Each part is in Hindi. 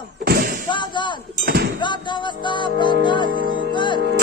थांब, सावधान, प्रार्थनावस्था, प्रार्थना सुरू कर.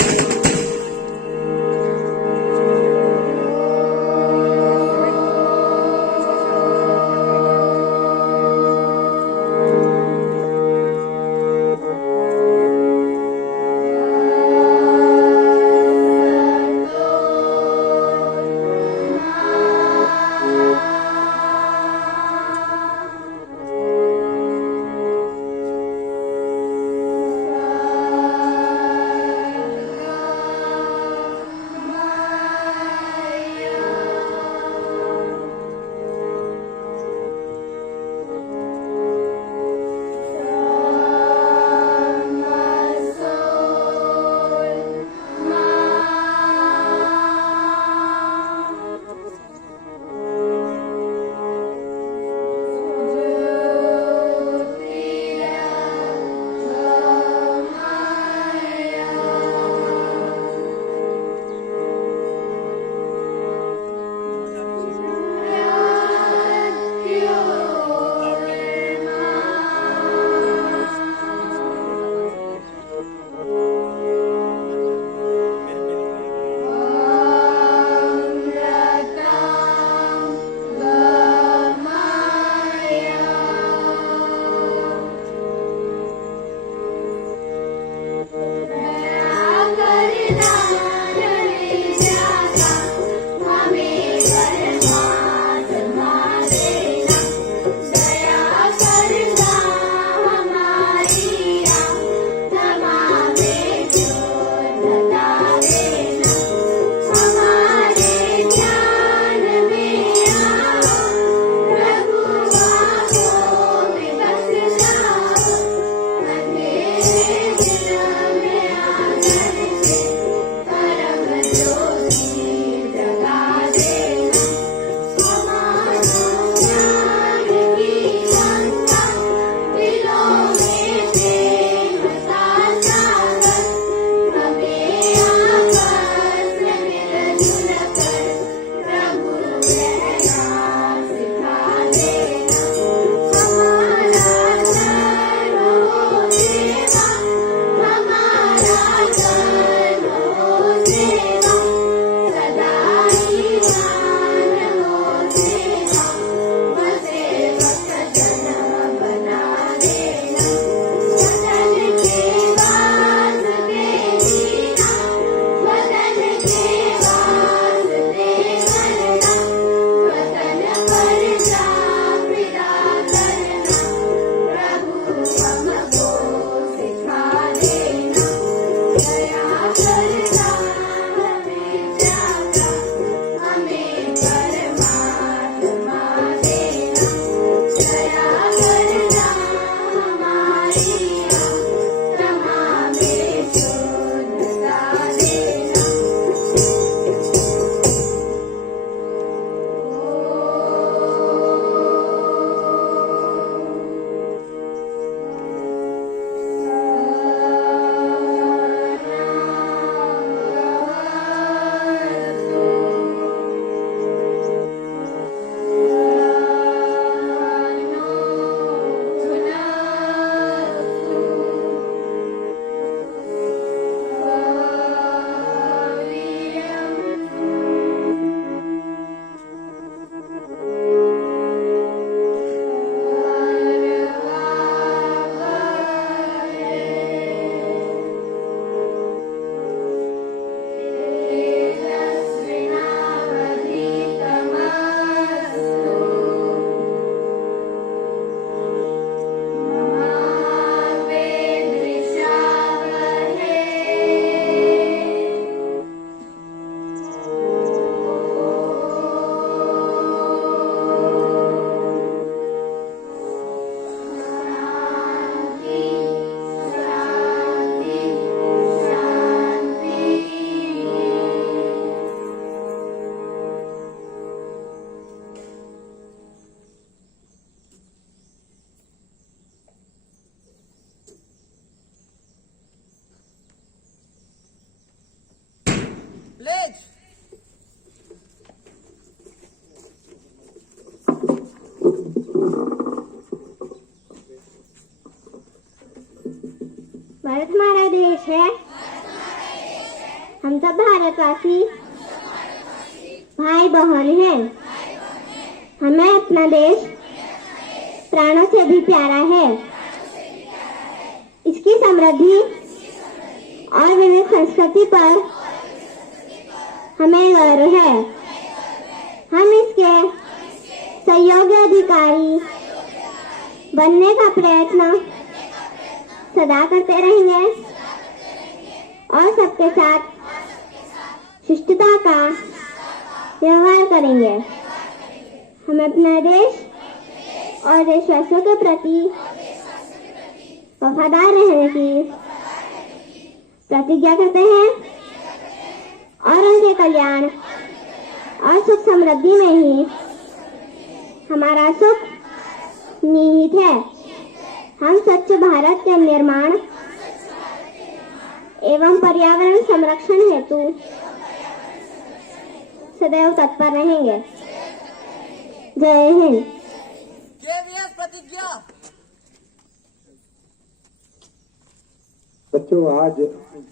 भारत हमारा देश है। हम सब भारतवासी भाई बहन हैं। हमें अपना देश प्राणों से भी प्यारा है। इसकी समृद्धि और विविध संस्कृति पर हमें गर्व है। हम इसके सहयोगी अधिकारी बनने का प्रयत्न सदा करते रहेंगे और सबके साथ शिष्टता का व्यवहार करेंगे। हम अपने देश और देशवासियों के प्रति वफादार रहने की प्रतिज्ञा करते हैं और उनके कल्याण और सुख समृद्धि में ही हमारा सुख निहित है। हम स्वच्छ भारत के निर्माण एवं पर्यावरण संरक्षण हेतु सदैव तत्पर रहेंगे। जय हिंद। केवीएस प्रतिज्ञा। बच्चों, आज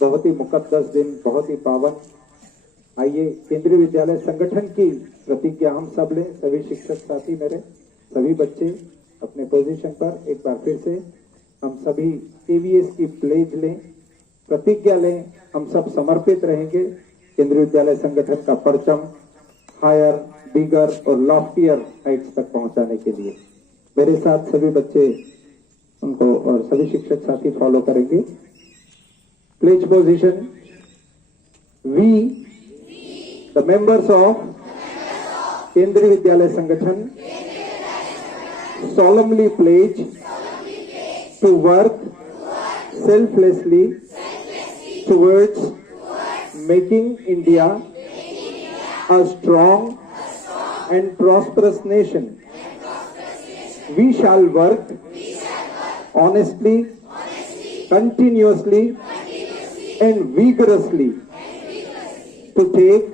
बहुत ही मुकद्दस दिन, बहुत ही पावन। आइए केंद्रीय विद्यालय संगठन की प्रतिज्ञा हम सब लें। सभी शिक्षक साथी मेरे, सभी बच्चे अपने पोजीशन पर एक बार फिर से हम सभी केवीएस की प्लेज लें, प्रतिज्ञा लें। हम सब समर्पित रहेंगे केंद्रीय विद्यालय संगठन का परचम हायर, बिगर और लॉफ्टियर हाइट्स तक पहुंचाने के लिए। मेरे साथ सभी बच्चे उनको और सभी शिक्षक साथी फॉलो करेंगे। Pledge position. We the members of Kendriya Vidyalaya संगठन solemnly pledge to work selflessly towards making India a strong and prosperous nation. We shall work honestly, continuously and vigorously to take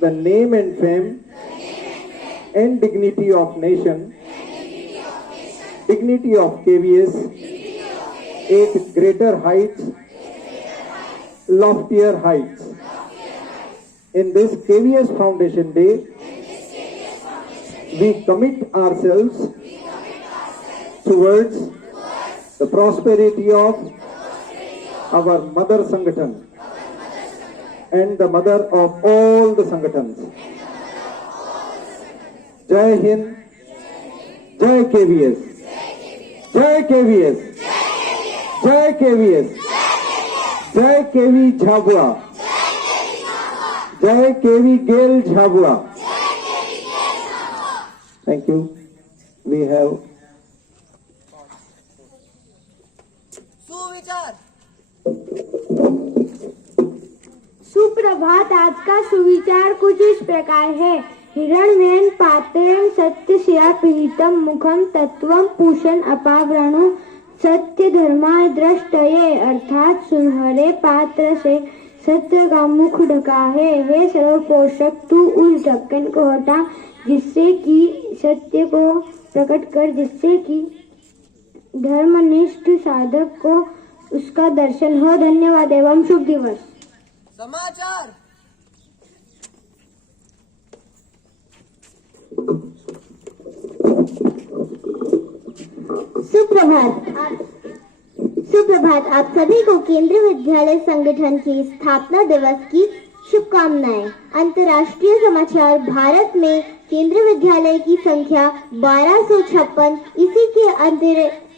the name and fame and dignity of nation, dignity of KVS, at greater heights, loftier heights. In this KVS Foundation Day, we commit ourselves towards the prosperity of our mother Sangathan and the mother of all the Sangathans. Jai Hind, Jai KVS. जय केवीएस, जय केवीएस, जय केवी झाबुआ, जय KV GAIL Jhabua. Thank you. We have सुविचार। सुप्रभात। आज का सुविचार कुछ इस प्रकार है। हिरण्येन पात्रेण सत्य शिया पीतम मुखम तत्वम पूषण अपावरणो सत्य धर्माय दृष्टये, अर्थात सुनहरे पात्र से सत्य का मुख ढका है। हे सर्व पोषक, तू उस ढक्कन को हटा जिससे कि सत्य को प्रकट कर, जिससे कि धर्मनिष्ठ साधक को उसका दर्शन हो। धन्यवाद एवं शुभ दिवस। समाचार। सुप्रभात। आप सभी को केंद्रीय विद्यालय संगठन की स्थापना दिवस की शुभकामनाएं। अंतर्राष्ट्रीय समाचार। भारत में केंद्रीय विद्यालय की संख्या 1256। इसी के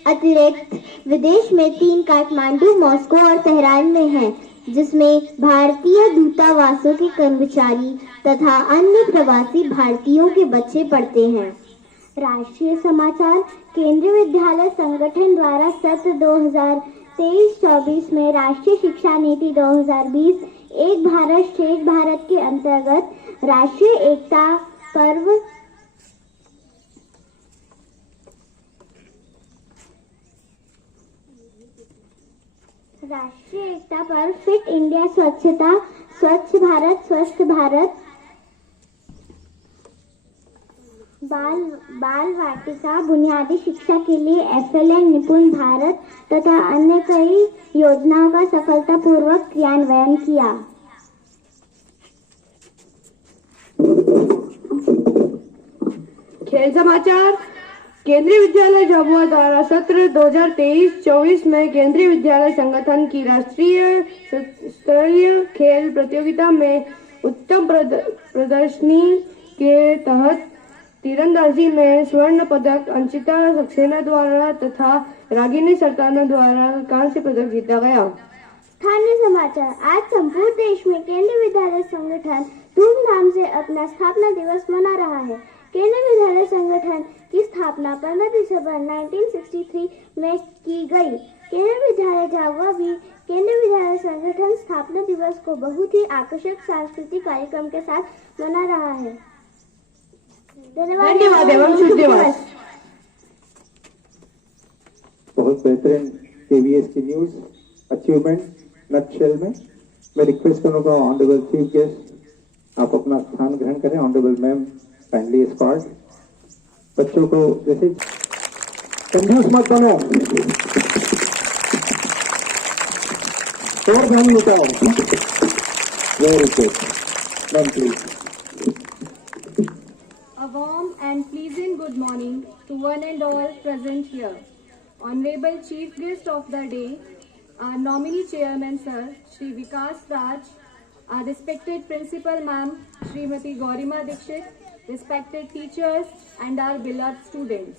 अतिरिक्त विदेश में 3 काठमांडू, मॉस्को और तेहरान में है, जिसमें भारतीय दूतावासों के कर्मचारी तथा अन्य प्रवासी भारतीयों के बच्चे पढ़ते हैं। राष्ट्रीय समाचार। केंद्रीय विद्यालय संगठन द्वारा सत्र 2023-24 में राष्ट्रीय शिक्षा नीति 2020 एक भारत श्रेष्ठ भारत के अंतर्गत राष्ट्रीय एकता पर्व फिट इंडिया, स्वच्छता, स्वच्छ भारत, स्वस्थ भारत, बाल वाटिका, बुनियादी शिक्षा के लिए FLN, निपुण भारत तथा अन्य कई योजनाओं का सफलतापूर्वक क्रियान्वयन किया। खेल समाचार। केंद्रीय विद्यालय झाबुआ द्वारा सत्र 2023-24 में केंद्रीय विद्यालय संगठन की राष्ट्रीय स्तरीय खेल प्रतियोगिता में उत्तम प्रदर्शनी के तहत तीरंदाजी में स्वर्ण पदक अंशिता सक्सेना द्वारा तथा रागिनी सरकाना द्वारा कांस्य पदक जीता गया। स्थानीय समाचार। आज संपूर्ण देश में केंद्रीय विद्यालय संगठन धूमधाम से अपना स्थापना दिवस मना रहा है। केंद्रीय विद्यालय संगठन की स्थापना 15 दिसंबर 1963 में की गई। केंद्रीय विद्यालय झाबुआ भी केंद्रीय विद्यालय संगठन स्थापना दिवस को बहुत ही आकर्षक सांस्कृतिक कार्यक्रम के साथ मना रहा है। धन्यवाद एवं शुभ दिवस। बहुत बेहतरीन KVS की न्यूज अचीवमेंट नटशेल में मैं रिक्वेस्ट करूंगा ऑनरेबल चीफ गेस्ट आप अपना स्थान ग्रहण करें। ऑनरेबल मैम काइंडली स्कॉट बच्चों को जैसे कंफ्यूज मत बनो और ध्यान निकालो। Very good ma'am please. A warm and pleasant good morning to one and all present here. Honorable Chief Guest of the day, our nominee Chairman Sir, Shri Vikas Raj, our respected Principal Ma'am, Srimati Gaurima Dikshit, respected teachers and our beloved students.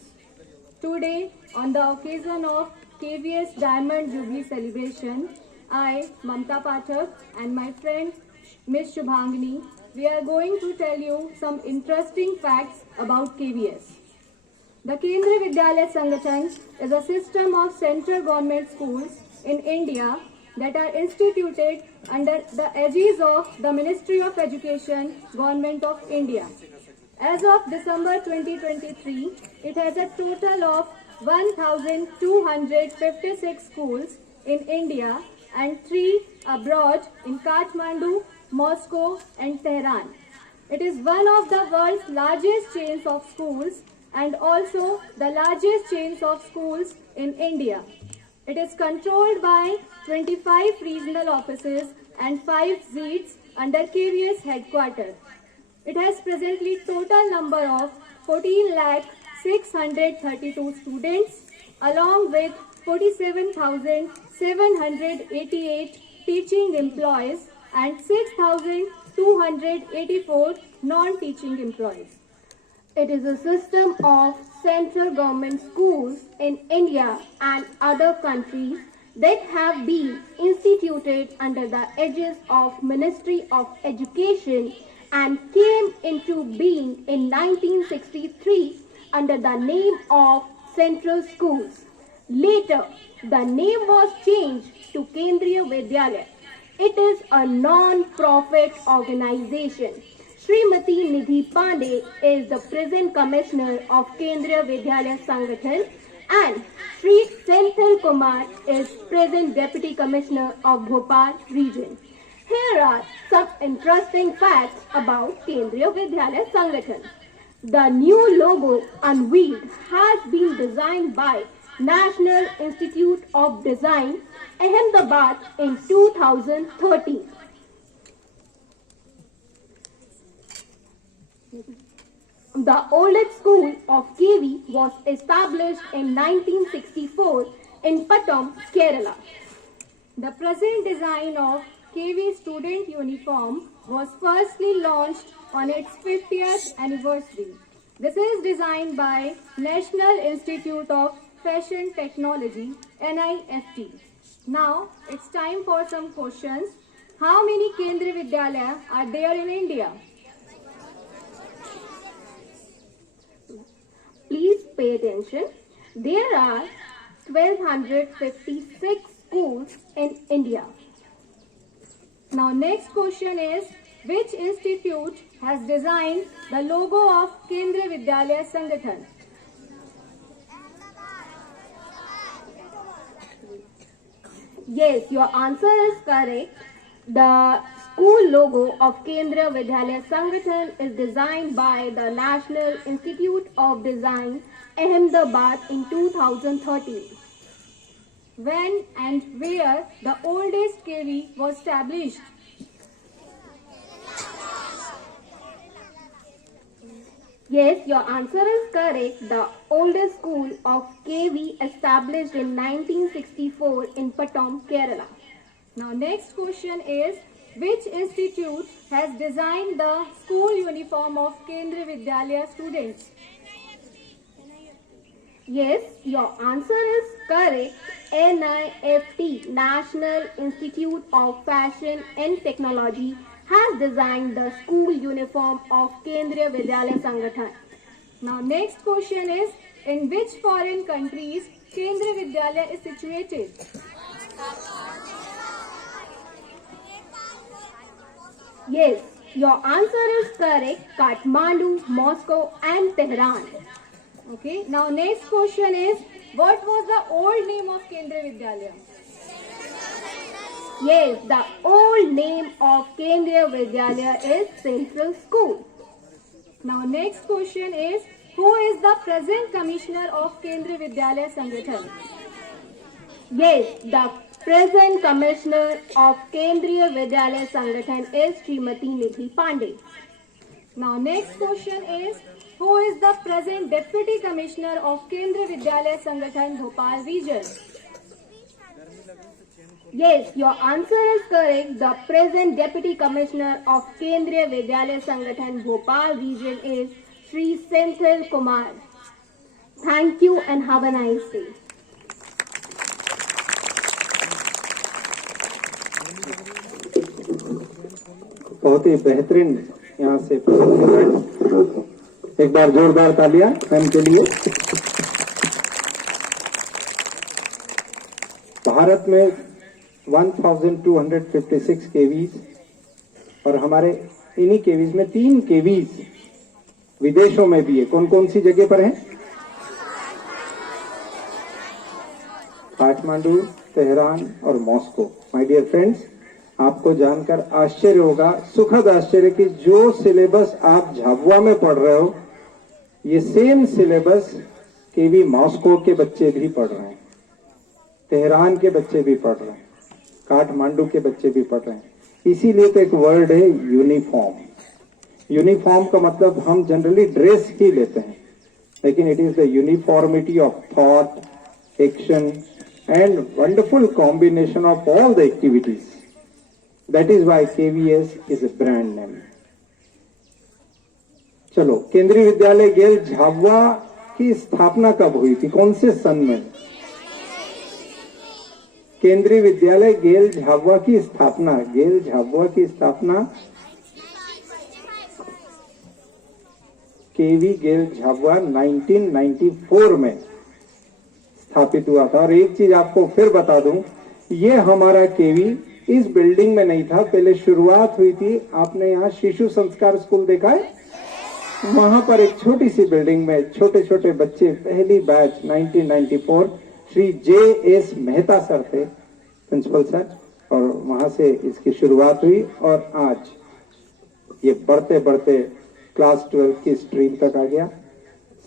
Today, on the occasion of KVS Diamond Jubilee celebration, I, Mamta Pathak, and my friend Ms. Shubhangini, we are going to tell you some interesting facts about KVS. The Kendriya Vidyalaya Sangathan is a system of central government schools in India that are instituted under the aegis of the Ministry of Education, Government of India. As of December 2023, it has a total of 1,256 schools in India and 3 abroad in Kathmandu, Moscow and Tehran. It is one of the world's largest chains of schools and also the largest chains of schools in India. It is controlled by 25 regional offices and 5 seats under KVS headquarters. It has presently total number of 14,632 students along with 47,788 teaching employees and 6,284 non-teaching employees. It is a system of central government schools in India and other countries that have been instituted under the aegis of Ministry of Education and came into being in 1963 under the name of Central Schools. Later, the name was changed to Kendriya Vidyalaya. It is a non-profit organization. Srimati Nidhi Pandey is the present commissioner of Kendriya Vidyalaya Sangathan and Sri Senthil Kumar is present deputy commissioner of Bhopal region. Here are some interesting facts about Kendriya Vidyalaya Sangathan. The new logo unveiled has been designed by National Institute of Design, Ahmedabad in 2013. The oldest school of KV was established in 1964 in Pattam, Kerala. The present design of KV student uniform was firstly launched on its 50th anniversary. This is designed by National Institute of Fashion Technology, NIFT. Now, it's time for some questions. How many Kendriya Vidyalaya are there in India? Please pay attention. There are 1,256 schools in India. Now, next question is, which institute has designed the logo of Kendriya Vidyalaya Sangathan? Yes, your answer is correct. The school logo of Kendriya Vidyalaya Sangathan is designed by the National Institute of Design, Ahmedabad in 2013. When and where the oldest KV was established? Yes, your answer is correct. The oldest school of KV established in 1964 in Pattom, Kerala. Now next question is, which institute has designed the school uniform of Kendriya Vidyalaya students? Yes, your answer is correct. NIFT, National Institute of Fashion and Technology, has designed the school uniform of Kendriya Vidyalaya Sangathan. Now next question is, in which foreign countries Kendriya Vidyalaya is situated? Yes, your answer is correct. Kathmandu, Moscow and Tehran. Okay, now next question is, what was the old name of Kendriya Vidyalaya? Yes, the old name of Kendriya Vidyalaya is Central School. Now next question is, who is the present commissioner of Kendriya Vidyalaya Sangathan? Yes, the present commissioner of Kendriya Vidyalaya Sangathan is Srimati Nidhi Pandey. Now next question is, who is the present deputy commissioner of Kendriya Vidyalaya Sangathan Bhopal region? Yes, your answer is correct. The present deputy commissioner of Kendriya Vidyalaya Sangathan Bhopal region is Sri Senthil Kumar. Thank you and have a nice day. बहुत ही बेहतरीन यहाँ से एक बार जोरदार तालियां मैम के लिए। भारत में 1256 केवीज और हमारे इन्हीं केवीज में 3 केवीज विदेशों में भी है। कौन कौन सी जगह पर है? काठमांडू, तेहरान और मॉस्को। माय डियर फ्रेंड्स, आपको जानकर आश्चर्य होगा, सुखद आश्चर्य, कि जो सिलेबस आप झाबुआ में पढ़ रहे हो, ये सेम सिलेबस केवी मॉस्को के बच्चे भी पढ़ रहे हैं, तेहरान के बच्चे भी पढ़ रहे हैं, काठमांडू के बच्चे भी पढ़ रहे हैं। इसीलिए तो एक वर्ड है यूनिफॉर्म। यूनिफॉर्म का मतलब हम जनरली ड्रेस ही लेते हैं, लेकिन it is the uniformity of thought, action and wonderful combination of all the activities. That is why KVS is a brand name. चलो, केंद्रीय विद्यालय गेल झाबुआ की स्थापना कब हुई थी? कौन से सन में? केंद्रीय विद्यालय गेल झाबुआ की स्थापना, गेल झाबुआ की स्थापना केवी गेल झाबुआ 1994 में स्थापित हुआ था। और एक चीज आपको फिर बता दूं, ये हमारा केवी इस बिल्डिंग में नहीं था, पहले शुरुआत हुई थी, आपने यहाँ शिशु संस्कार स्कूल देखा है, वहां पर एक छोटी सी बिल्डिंग में छोटे छोटे बच्चे, पहली batch 1994, Shri JS Mehta sir थे प्रिंसिपल सर, और वहां से इसकी शुरुआत हुई और आज ये बढ़ते बढ़ते क्लास 12 की स्ट्रीम तक आ गया।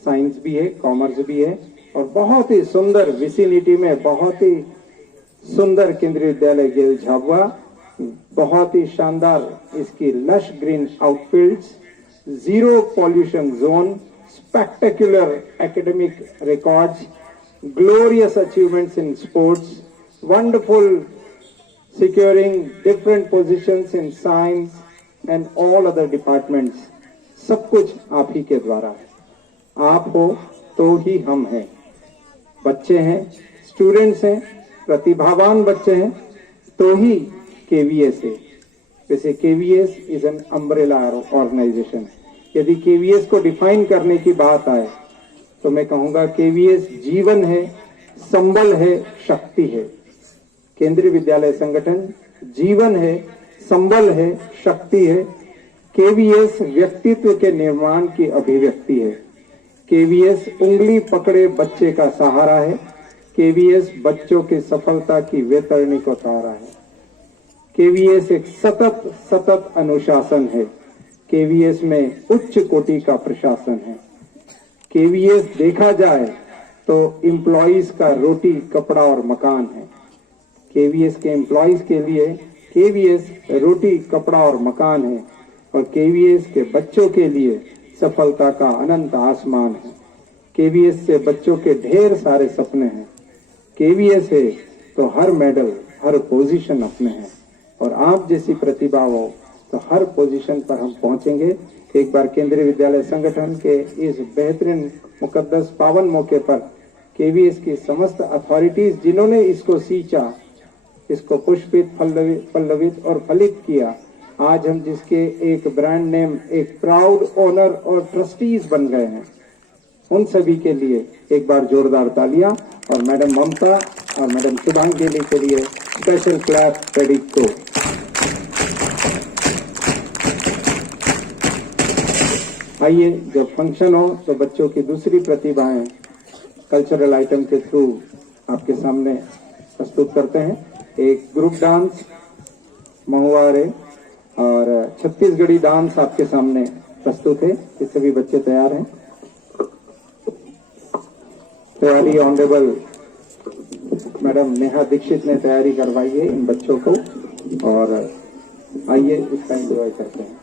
साइंस भी है, कॉमर्स भी है, और बहुत ही सुंदर विसिनिटी में बहुत ही सुंदर केंद्रीय विद्यालय गेल झाबुआ, बहुत ही शानदार इसकी lush green outfields, zero pollution zone, spectacular academic records, glorious achievements in sports, wonderful securing different positions in science and all other departments. सब कुछ आप ही के द्वारा है। आप हो तो ही हम हैं। बच्चे हैं, स्टूडेंट्स हैं, प्रतिभावान बच्चे हैं, तो ही KVS है। वैसे KVS is an umbrella organisation. यदि KVS को डिफाइन करने की बात आए तो मैं कहूंगा KVS जीवन है, संबल है, शक्ति है। केंद्रीय विद्यालय संगठन जीवन है, संबल है, शक्ति है। KVS व्यक्तित्व के निर्माण की अभिव्यक्ति है। KVS उंगली पकड़े बच्चे का सहारा है। KVS बच्चों की सफलता की वैतरणी को तारा है। केवीएस एक सतत अनुशासन है। केवीएस में उच्च कोटि का प्रशासन है। केवीएस देखा जाए तो एम्प्लॉइज का रोटी कपड़ा और मकान है। केवीएस के एम्प्लॉइज के लिए केवीएस रोटी कपड़ा और मकान है और केवीएस के बच्चों के लिए सफलता का अनंत आसमान है। केवीएस से बच्चों के ढेर सारे सपने हैं। केवीएस है तो हर मेडल हर पोजीशन अपने हैं और आप जैसी प्रतिभा हो तो हर पोजीशन पर हम पहुंचेंगे। एक बार केंद्रीय विद्यालय संगठन के इस बेहतरीन मुकद्दस पावन मौके पर केवीएस की समस्त अथॉरिटीज जिन्होंने इसको सींचा, इसको पुष्पित पल्लवित और फलित किया, आज हम जिसके एक ब्रांड नेम एक प्राउड ओनर और ट्रस्टीज बन गए हैं, उन सभी के लिए एक बार जोरदार तालियां और मैडम ममता और मैडम शुभांजलि के लिए स्पेशल क्लैप रेडी को। आइए जब फंक्शन हो तो बच्चों की दूसरी प्रतिभाएं कल्चरल आइटम के थ्रू आपके सामने प्रस्तुत करते हैं। एक ग्रुप डांस महुआरे और छत्तीसगढ़ी डांस आपके सामने प्रस्तुत है। ये सभी बच्चे तैयार हैं। तैयारी ऑनरेबल मैडम नेहा दीक्षित ने तैयारी करवाई है इन बच्चों को और आइए इसका एंजॉय करते हैं।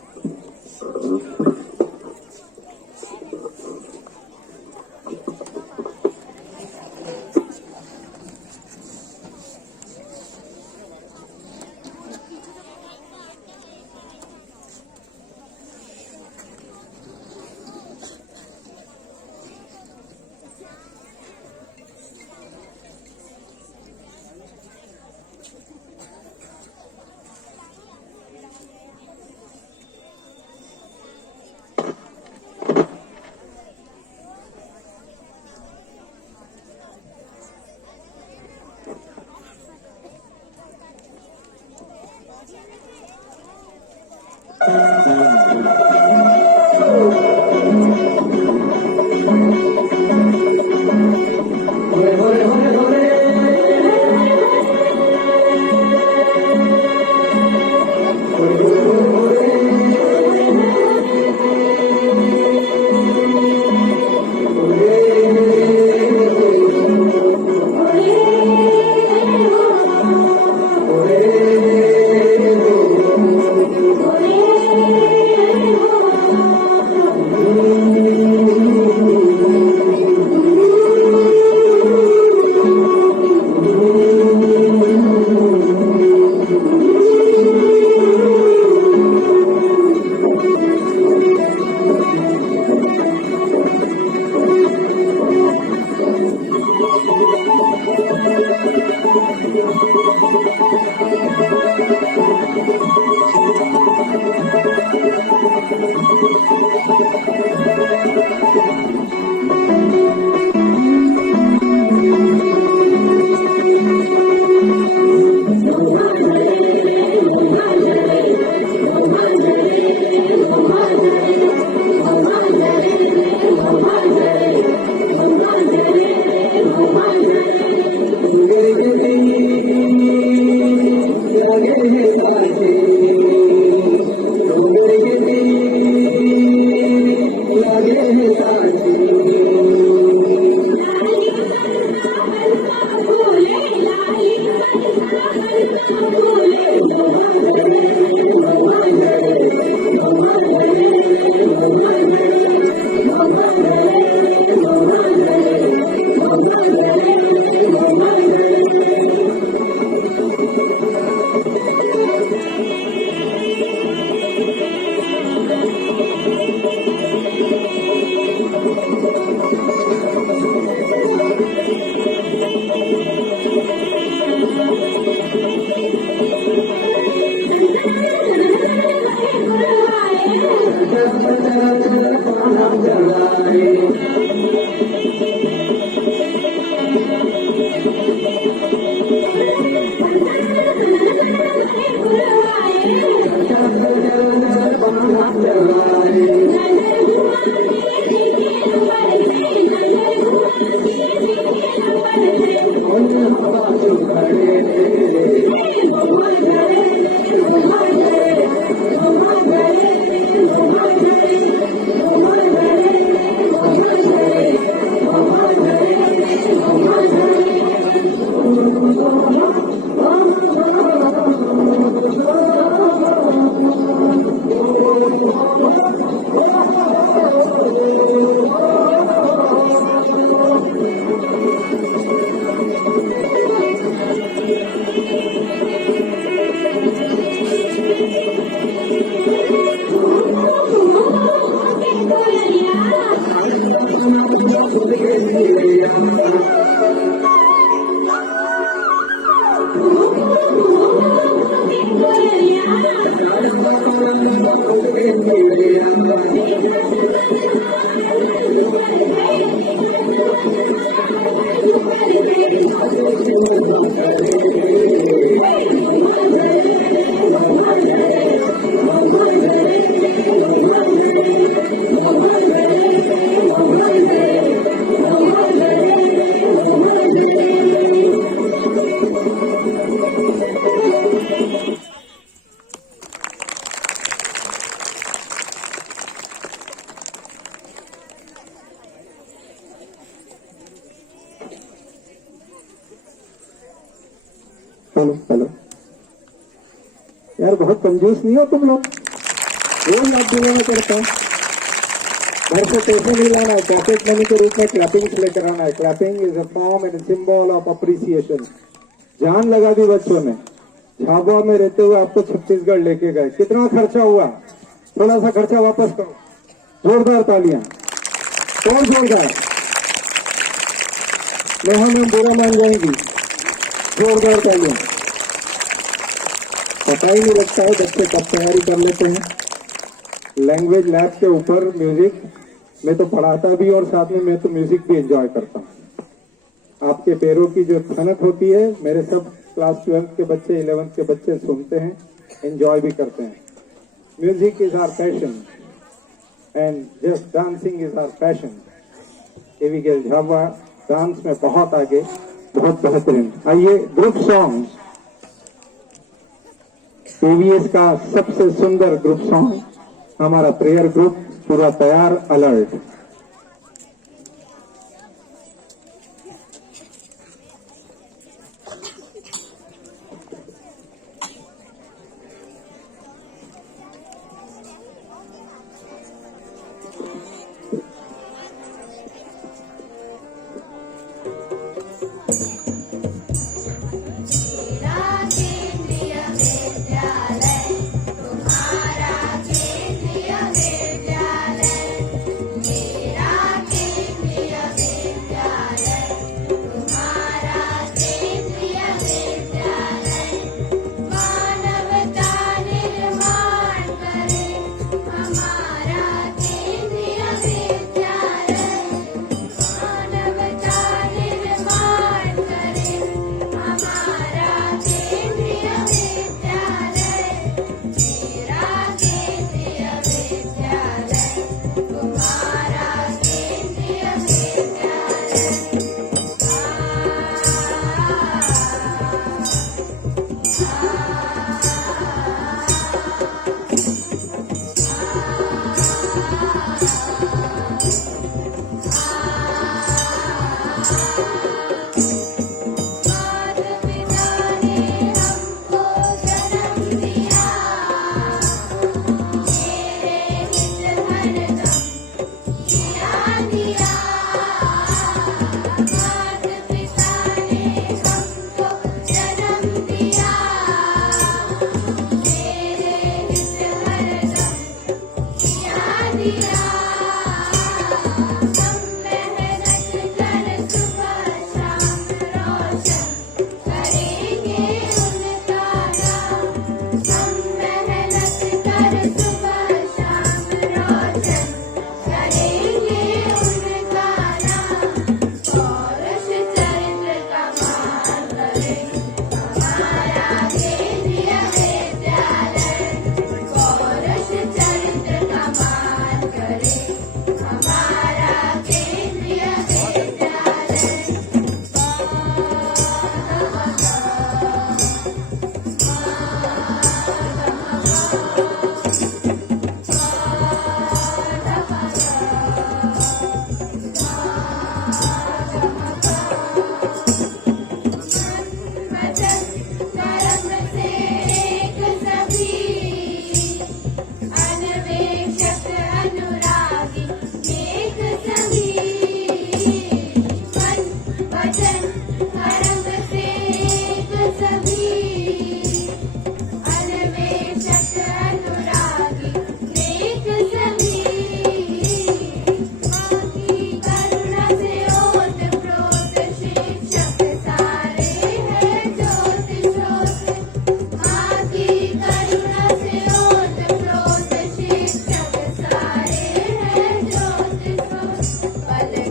हेलो हेलो यार, बहुत कंजूस नहीं हो तुम लोग? रोज आप दिनों में करता हूँ। घर से पैसे नहीं लाना है, पॉकेट मनी के रूप में क्लैपिंग लेकर आना है। Clapping is a form and symbol of appreciation. जान लगा दी बच्चों ने। झाबुआ में रहते हुए आपको छत्तीसगढ़ लेके गए, कितना खर्चा हुआ? थोड़ा सा खर्चा वापस करो। जोरदार तालियां। कौन जोरदार? नहीं, हम बुरा मान जाएंगी। जोरदार तालियां। पता ही नहीं लगता है बच्चे कब तैयारी कर लेते हैं। लैंग्वेज लैब के ऊपर म्यूजिक मैं तो पढ़ाता भी और साथ में मैं तो म्यूजिक भी एंजॉय करता हूँ। आपके पैरों की जो खनक होती है, मेरे सब क्लास 12 के बच्चे, 11 के बच्चे सुनते हैं, एंजॉय भी करते हैं। Music is our passion and just dancing is our passion. KVKL Jhabua dance में बहुत आगे, बहुत बेहतरीन। आइए ग्रुप सॉन्ग, केवीएस का सबसे सुंदर ग्रुप सॉन्ग, हमारा प्रेयर ग्रुप पूरा तैयार, अलर्ट।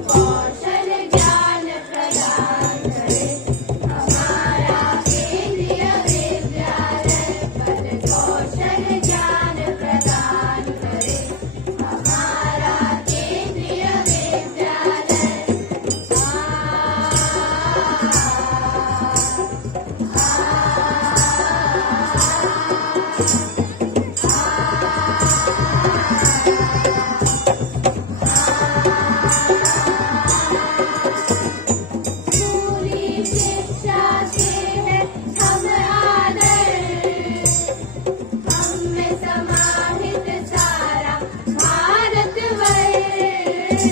कौशल ज्ञान प्रदान शिक्षा के है हम आदर, हम में समाहित सारा भारतवर्ष।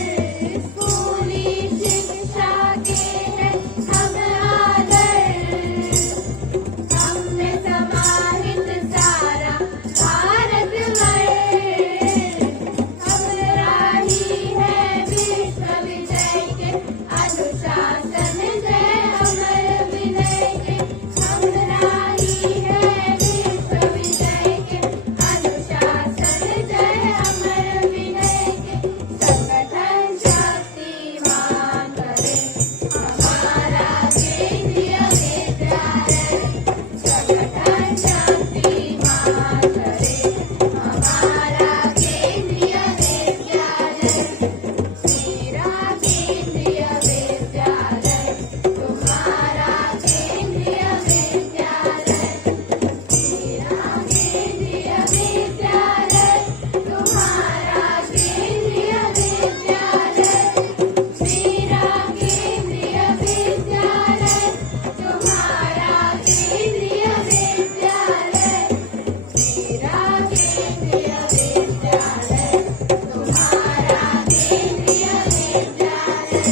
स्कूली शिक्षा के है हम आदर, हम में समाहित सारा भारतवर्ष। हमरा ही है विश्वविजय के अनुशासन जय अमर विनय के, हमरा ही है विश्वविजय के अनुशासन जय अमर विनय के। संगठन शक्तिमान करे हमारा केंद्रीय विद्यालय, संगठन शक्तिमान करे हमारा केंद्रीय विद्यालय। मेरा केंद्रीय विद्यालय तुम्हारा केंद्रीय विद्यालय, मेरा केंद्रीय विद्यालय तुम्हारा केंद्रीय विद्यालय, मेरा केंद्रीय विद्यालय तुम्हारा केंद्रीय विद्यालय, मेरा केंद्रीय विद्यालय तुम्हारा केंद्रीय विद्यालय,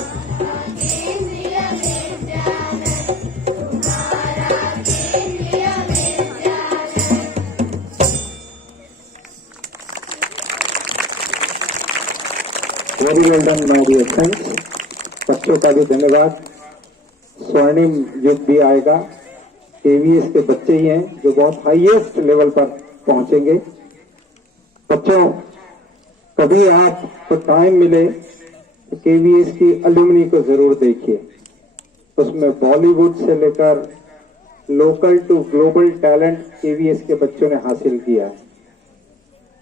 तुम्हारा केंद्रीय विद्यालय तुम्हारा Kendriya Vidyalaya. Very well done my dear friends. बच्चों का भी धन्यवाद। स्वर्णिम युग भी आएगा। केवीएस के बच्चे ही हैं जो बहुत हाईएस्ट लेवल पर पहुंचेंगे। बच्चों, कभी आपको टाइम मिले तो केवीएस की अलुमनी को जरूर देखिए। उसमें बॉलीवुड से लेकर local to global talent KVS के बच्चों ने हासिल किया है।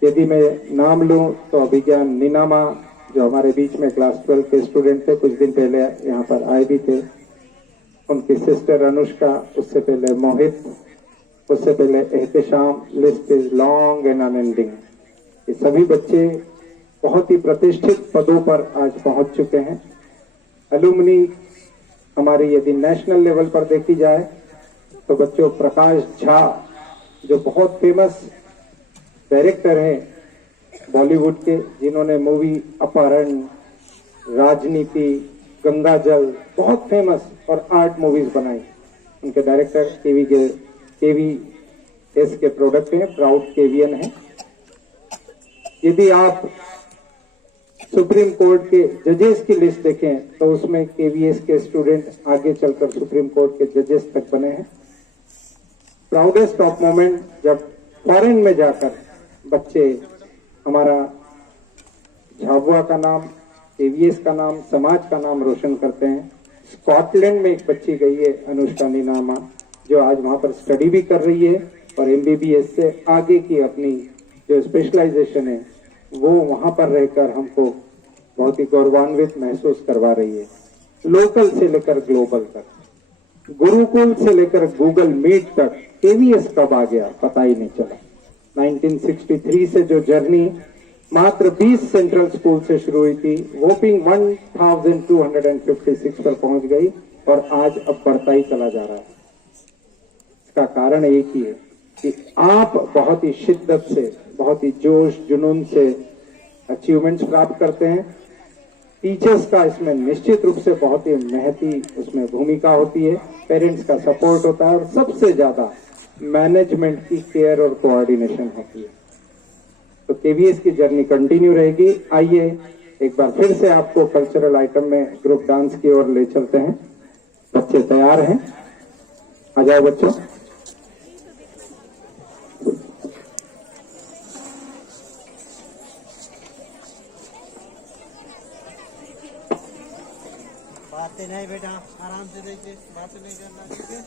यदि मैं नाम लूं तो अभिज्ञान नीनामा, जो हमारे बीच में क्लास 12 के स्टूडेंट थे, कुछ दिन पहले यहाँ पर आए भी थे। उनकी सिस्टर अनुष्का, उससे पहले मोहित, उससे पहले Ehtesham. List is long and unending. ये सभी बच्चे बहुत ही प्रतिष्ठित पदों पर आज पहुंच चुके हैं। अलुमनी हमारी यदि नेशनल लेवल पर देखी जाए तो बच्चों, प्रकाश झा जो बहुत फेमस डायरेक्टर हैं बॉलीवुड के, जिन्होंने मूवी अपहरण, राजनीति, गंगा जल, बहुत फेमस और आर्ट मूवीज बनाई। उनके डायरेक्टर केवीएस के प्रोडक्ट हैं, प्राउड केवीएन है। यदि आप सुप्रीम कोर्ट के जजेस की लिस्ट देखें तो उसमें केवीएस के स्टूडेंट आगे चलकर सुप्रीम कोर्ट के जजेस तक बने हैं। प्राउडेस्ट ऑफ मोमेंट जब फॉरेन में जाकर बच्चे हमारा झाबुआ का नाम, केवीएस का नाम, समाज का नाम रोशन करते हैं। स्कॉटलैंड में एक बच्ची गई है, अनुष्का नीनामा, जो आज वहां पर स्टडी भी कर रही है और एमबीबीएस से आगे की अपनी जो स्पेशलाइजेशन है वो वहां पर रहकर हमको बहुत ही गौरवान्वित महसूस करवा रही है। लोकल से लेकर ग्लोबल तक, गुरुकुल से लेकर गूगल मीट तक केवीएस कब आ गया पता ही नहीं चला। 1963 से जो जर्नी मात्र 20 सेंट्रल स्कूल से शुरू हुई थी, वोपिंग 1256 पर पहुंच गई और आज अब बढ़ता ही चला जा रहा है। इसका कारण एक ही है कि आप बहुत ही शिद्दत से, बहुत ही जोश जुनून से अचीवमेंट्स प्राप्त करते हैं। टीचर्स का इसमें निश्चित रूप से बहुत ही महती उसमें भूमिका होती है, पेरेंट्स का सपोर्ट होता है और सबसे ज्यादा मैनेजमेंट की केयर और कोऑर्डिनेशन होती है। तो केवीएस की जर्नी कंटिन्यू रहेगी। आइए एक बार फिर से आपको कल्चरल आइटम में ग्रुप डांस की ओर ले चलते हैं। बच्चे तैयार हैं? आ जाओ बच्चों। बातें नहीं बेटा, आराम से देखिए, बातें नहीं करना, ठीक है।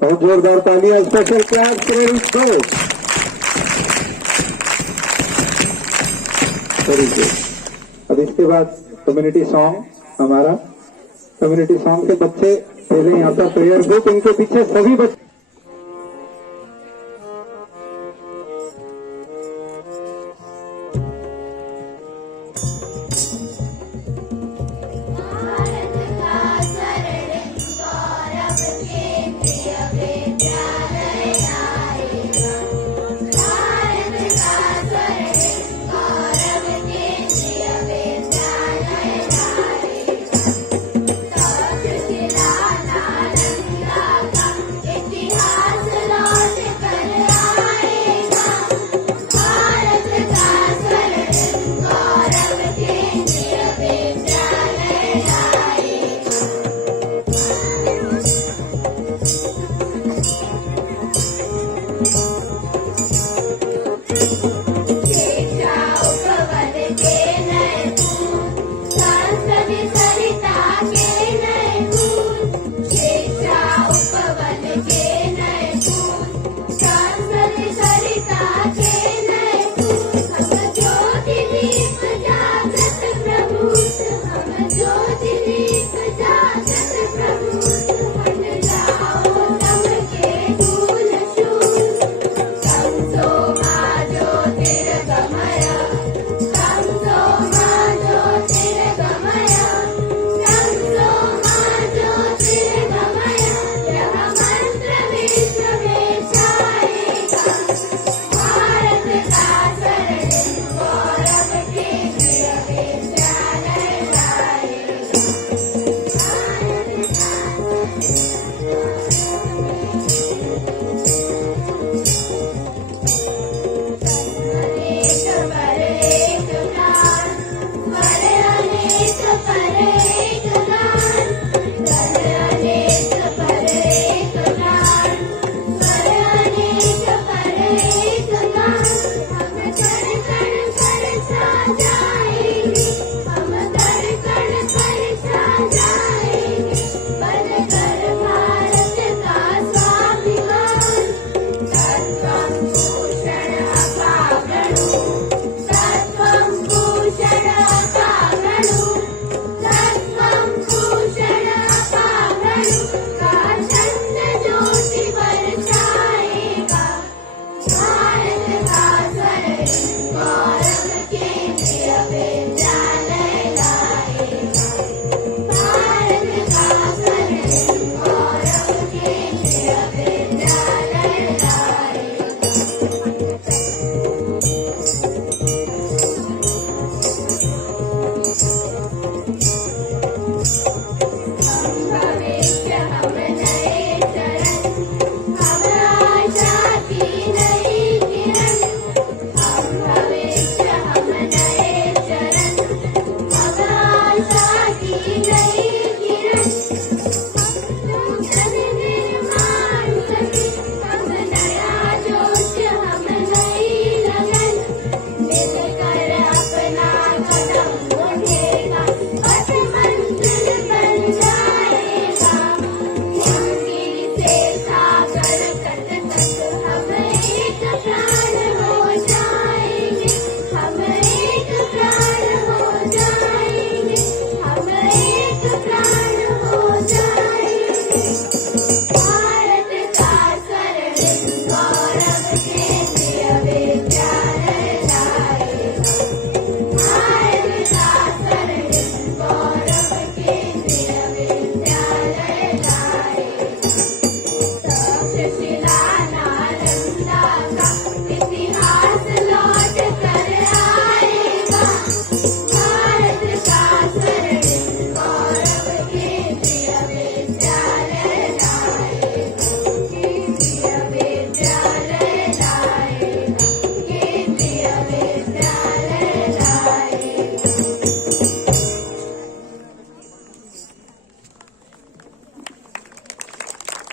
बहुत जोरदार तालियां, स्पेशल क्लास क्रेडिट दो। अब इसके बाद कम्युनिटी सॉन्ग, हमारा कम्युनिटी सॉन्ग के बच्चे पहले यहाँ पर प्रेयर ग्रुप, इनके पीछे सभी बच्चे।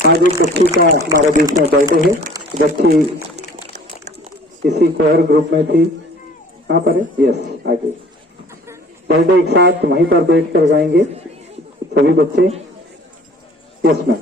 आज एक बच्ची का हमारे बीच में बर्थडे है। बच्ची इसी कोयर ग्रुप में थी। कहाँ पर है? यस, आगे बर्थडे एक साथ वहीं पर बैठ कर गाएंगे सभी बच्चे। Yes ma'am.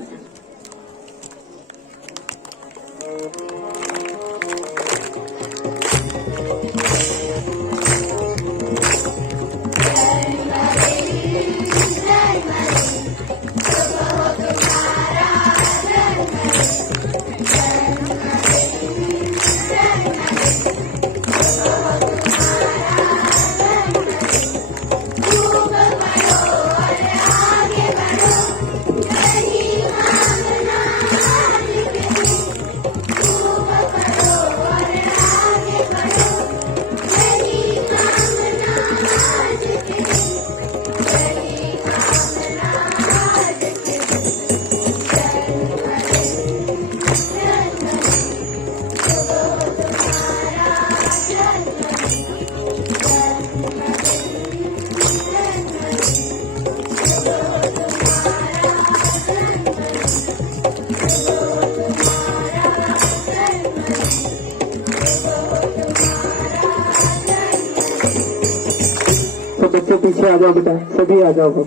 बच्चे पीछे आ जाओ बेटा, सभी आ जाओ।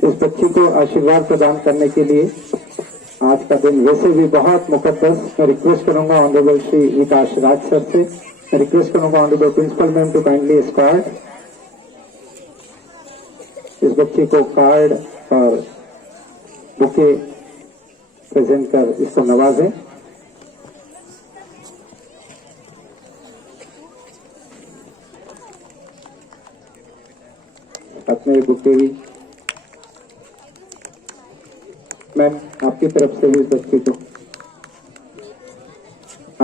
इस बच्ची को आशीर्वाद प्रदान करने के लिए आज का दिन वैसे भी बहुत मुकद्दस। मैं रिक्वेस्ट करूंगा ऑनरेबल श्री विकास राज सर से, मैं रिक्वेस्ट करूंगा honourable principal ma'am to kindly escort इस बच्ची को कार्ड और बुके प्रेजेंट कर इसको नवाजें। अपने बुके भी मैम आपकी तरफ से भी इस बच्ची को।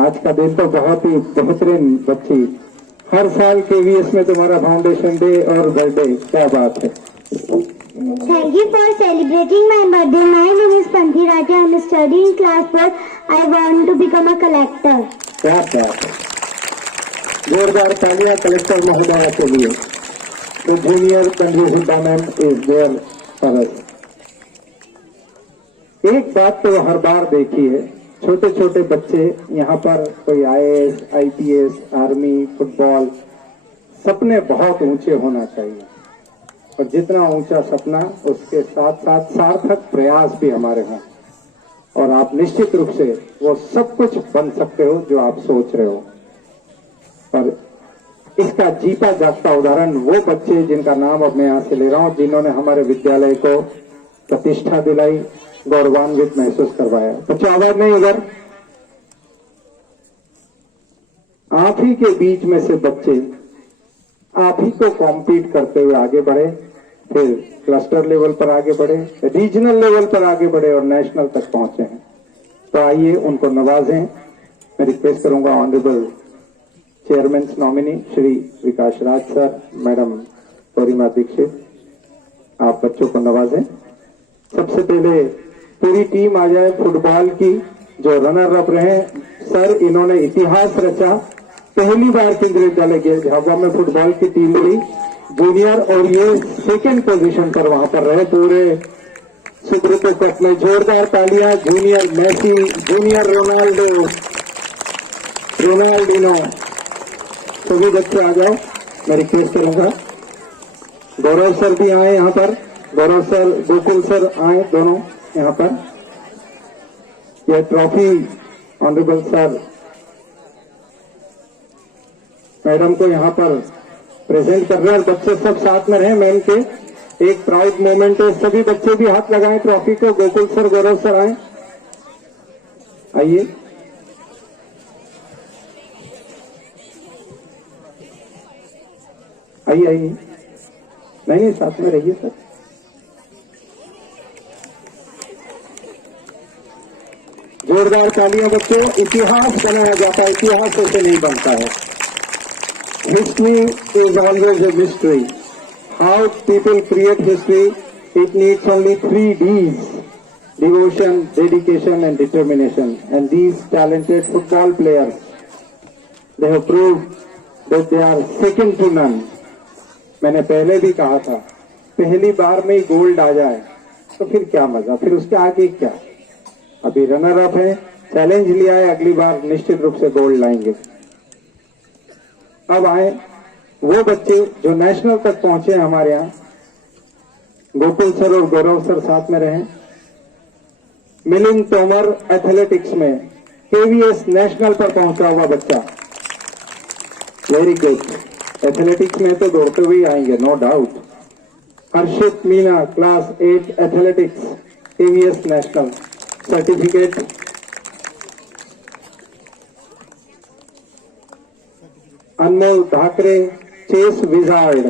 आज का दिन तो बहुत ही बेहतरीन बच्ची, हर साल KVS में तुम्हारा फाउंडेशन डे और बर्थडे, क्या बात है। Thank you for celebrating my birthday. My name is Panthi Raja. I am studying class 4. I want to become a collector. क्या बात है, जोरदार तालियां कलेक्टर महोदया के लिए। तो junior contribution ma'am is there for us. एक बात तो हर बार देखी है, छोटे छोटे बच्चे यहाँ पर कोई IAS, IPS, आर्मी, फुटबॉल, सपने बहुत ऊंचे होना चाहिए और जितना ऊंचा सपना उसके साथ साथ सार्थक प्रयास भी हमारे हों और आप निश्चित रूप से वो सब कुछ बन सकते हो जो आप सोच रहे हो। और इसका जीता जागता उदाहरण वो बच्चे जिनका नाम अब मैं यहाँ से ले रहा हूँ, जिन्होंने हमारे विद्यालय को प्रतिष्ठा दिलाई, गौरवान्वित महसूस करवाया। बच्चे आवाज नहीं उधर। आप ही के बीच में से बच्चे आप ही को कॉम्पीट करते हुए आगे बढ़े, फिर क्लस्टर लेवल पर आगे बढ़े, रीजनल लेवल पर आगे बढ़े और नेशनल तक पहुंचे हैं। तो आइए उनको नवाजें। मैं रिक्वेस्ट करूंगा honourable chairman nominee Shri Vikas Raj sir, madam गरिमा दीक्षित, आप बच्चों को नवाजें। सबसे पहले पूरी टीम आ जाए फुटबॉल की, जो रनर अप रहे। सर इन्होंने इतिहास रचा, पहली बार केंद्रीय विद्यालय के झाबुआ में फुटबॉल की टीम थी जूनियर और ये सेकंड पोजीशन पर वहां पर रहे पूरे सुब्रतो कप में। जोरदार तालियां। Junior Messi, junior Ronaldo, Ronaldinho, सभी बच्चे आ जाओ, मैं रिक्वेस्ट करूंगा। गौरव सर भी आए यहाँ पर, गौरव सर, गोकुल सर आए दोनों यहाँ पर। यह ट्रॉफी ऑनरेबल सर मैडम को यहाँ पर प्रेजेंट कर रहे हैं। बच्चे सब साथ में रहे, मैम के एक प्राउड मोमेंट है। सभी बच्चे भी हाथ लगाएं ट्रॉफी को। गोकुल सर, गौरव सर आए, आइए। आइए आइए, नहीं साथ में रहिए सर। जोरदार तालियां बच्चों। इतिहास बनाया जाता है, इतिहास ऐसे नहीं बनता है। History is always a mystery. How people create history, it needs only 3 Ds: devotion, dedication and determination. And these talented football players, they have proved that they are second to none. मैंने पहले भी कहा था, पहली बार में ही गोल्ड आ जाए तो फिर क्या मजा, फिर उसके आगे क्या। अभी रनर अप है, चैलेंज लिया है, अगली बार निश्चित रूप से गोल्ड लाएंगे। अब आए वो बच्चे जो नेशनल तक पहुंचे हमारे यहाँ। गोकुल सर और गौरव सर साथ में रहे। मिलिंद तोमर एथलेटिक्स में KVS नेशनल पर पहुंचा हुआ बच्चा, वेरी गुड। एथलेटिक्स में तो दौड़ते हुए आएंगे, no doubt. Harshit Meena, class 8 athletics, KVS national certificate. Anmol Thackeray, chess wizard.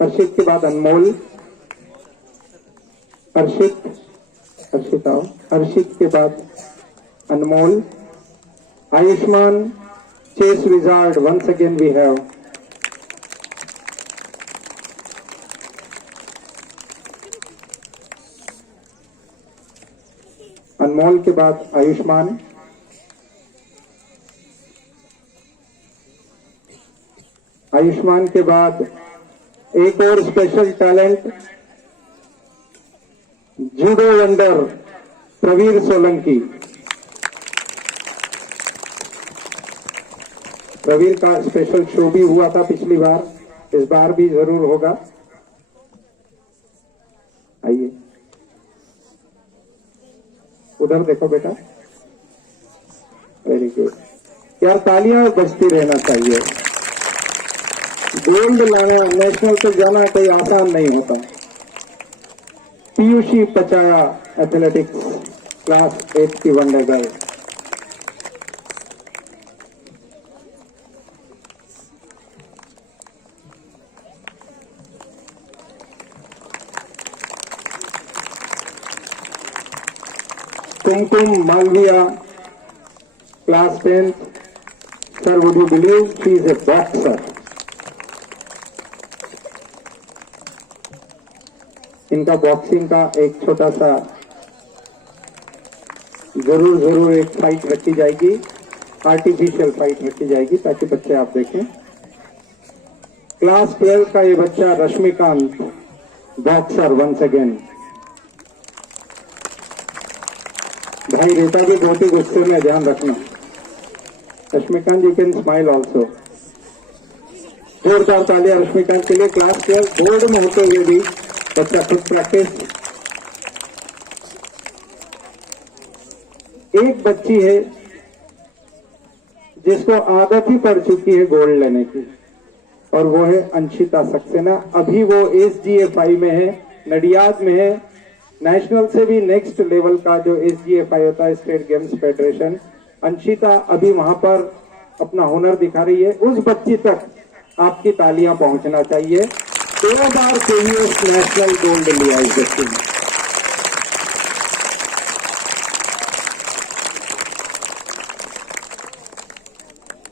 Harshit के बाद अनमोल, हर्षित आओ, हर्षित के बाद Anmol. Ayushman, chess wizard, once again we have. Anmol के बाद आयुष्मान। आयुष्मान के बाद एक और special talent, judo wonder Praveer Solanki. Praveer का स्पेशल शो भी हुआ था पिछली बार, इस बार भी जरूर होगा। आइए, उधर देखो बेटा। वेरी गुड यार, तालियां बजती रहना चाहिए। गोल्ड लाना, नेशनल तक जाना कोई आसान नहीं होता। पीयूषी पचाया एथलेटिक्स क्लास 8 की one day girl. Kumkum Malviya class 10th। Sir, would you believe she is a boxer? इनका बॉक्सिंग का एक छोटा सा जरूर एक फाइट रखी जाएगी, आर्टिफिशियल फाइट रखी जाएगी ताकि बच्चे आप देखें। क्लास 12 का ये बच्चा रश्मिकांत, बॉक्सर वंस अगेन। भाई रेता भी बहुत ही गुस्से में, ध्यान रखना। Rashmikant, you can smile also. जोरदार तालियां रश्मिकांत के लिए। क्लास 12 बोर्ड में होते हुए भी बच्चा खुद प्रैक्टिस। एक बच्ची है जिसको आदत ही पड़ चुकी है गोल्ड लेने की, और वो है अंशिता सक्सेना। अभी वो SGFI में है, नडियाद में है। नेशनल से भी नेक्स्ट लेवल का जो SGFI होता है, स्टेट गेम्स फेडरेशन, अंशिता अभी वहां पर अपना हुनर दिखा रही है। उस बच्ची तक आपकी तालियां पहुंचना चाहिए। 2 बार KVS नेशनल गोल्ड लिया इस बच्ची ने।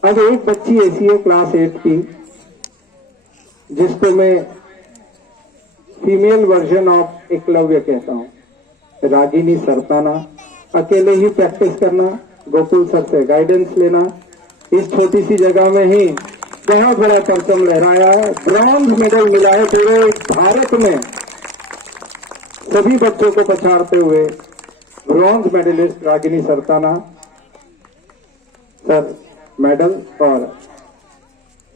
अब एक बच्ची ऐसी है क्लास 8 की, जिसको मैं फीमेल वर्जन ऑफ एकलव्य कहता हूं, रागिनी सरताना। अकेले ही प्रैक्टिस करना, गोकुल सर से गाइडेंस लेना। इस छोटी सी जगह में ही बहुत बड़ा परचम लहराया है। ब्रॉन्ज मेडल मिला है पूरे भारत में, सभी बच्चों को पछाड़ते हुए bronze medallist Ragini Sartana. Sir, medal और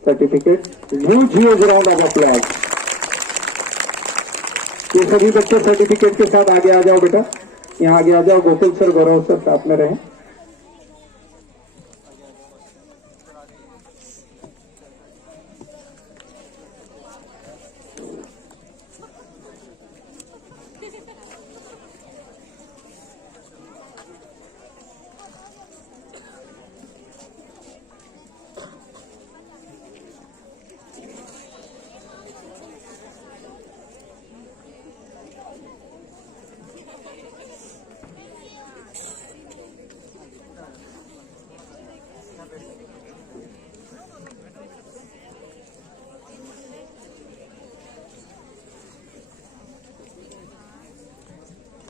certificate. Huge round off applause. ये सभी बच्चे सर्टिफिकेट के साथ आगे आ जाओ बेटा, यहाँ आगे आ जाओ। गोकुल सर, गौरव सर साथ में रहें।